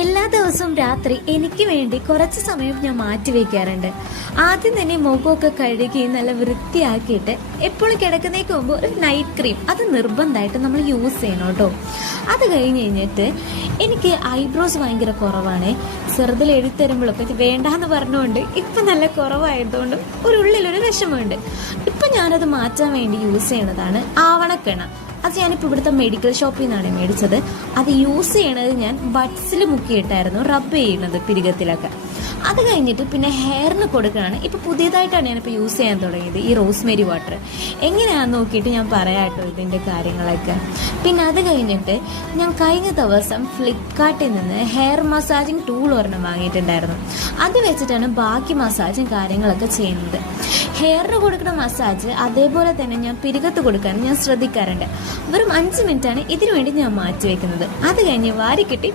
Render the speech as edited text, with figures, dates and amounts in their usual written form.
എല്ലാ ദിവസവും രാത്രി എനിക്ക് വേണ്ടി കുറച്ച് സമയം ഞാൻ മാറ്റി വെക്കാറുണ്ട്. ആദ്യം തന്നെ മുഖമൊക്കെ കഴുകി നല്ല വൃത്തിയാക്കിയിട്ട് എപ്പോഴും കിടക്കുന്നേക്ക് മുമ്പ് ഒരു നൈറ്റ് ക്രീം അത് നിർബന്ധമായിട്ട് നമ്മൾ യൂസ് ചെയ്യണം കേട്ടോ. അത് കഴിഞ്ഞിട്ട് എനിക്ക് ഐബ്രോസ് ഭയങ്കര കുറവാണ്. ചെറുതിൽ എഴുത്തരുമ്പോഴൊക്കെ വേണ്ടാന്ന് പറഞ്ഞുകൊണ്ട് ഇപ്പം നല്ല കുറവായതുകൊണ്ടും ഉള്ളിലൊരു വിഷമമുണ്ട്. ഇപ്പം ഞാനത് മാറ്റാൻ വേണ്ടി യൂസ് ചെയ്യണതാണ് ആവണക്കെണ്ണ. അത് ഞാനിപ്പോൾ ഇവിടുത്തെ മെഡിക്കൽ ഷോപ്പിൽ നിന്നാണ് മേടിച്ചത്. അത് യൂസ് ചെയ്യണത് ഞാൻ ബഡ്സിൽ മുക്കിയിട്ടായിരുന്നു റബ്ബ് ചെയ്യുന്നത് പിരികത്തിലൊക്കെ. അത് കഴിഞ്ഞിട്ട് പിന്നെ ഹെയറിന് കൊടുക്കുകയാണ്. ഇപ്പോൾ പുതിയതായിട്ടാണ് ഞാനിപ്പോൾ യൂസ് ചെയ്യാൻ തുടങ്ങിയത് ഈ റോസ്മേരി വാട്ടർ. എങ്ങനെയാണെന്ന് നോക്കിയിട്ട് ഞാൻ പറയാം കേട്ടോ ഇതിൻ്റെ കാര്യങ്ങളൊക്കെ. പിന്നെ അത് കഴിഞ്ഞിട്ട് ഞാൻ കഴിഞ്ഞ ദിവസം ഫ്ലിപ്കാർട്ടിൽ നിന്ന് ഹെയർ മസാജിങ് ടൂൾ ഒരെണ്ണം വാങ്ങിയിട്ടുണ്ടായിരുന്നു. അത് വെച്ചിട്ടാണ് ബാക്കി മസാജും കാര്യങ്ങളൊക്കെ ചെയ്യുന്നത്. ഹെയറിന് കൊടുക്കുന്ന മസാജ് അതേപോലെ തന്നെ ഞാൻ പിരികത്ത് കൊടുക്കാൻ ഞാൻ ശ്രദ്ധിക്കാറുണ്ട്. വെറും 5 മിനിറ്റാണ് ഇതിനു വേണ്ടി ഞാൻ മാറ്റി വെക്കുന്നത്. അത് കഴിഞ്ഞ് വാരി കിട്ടി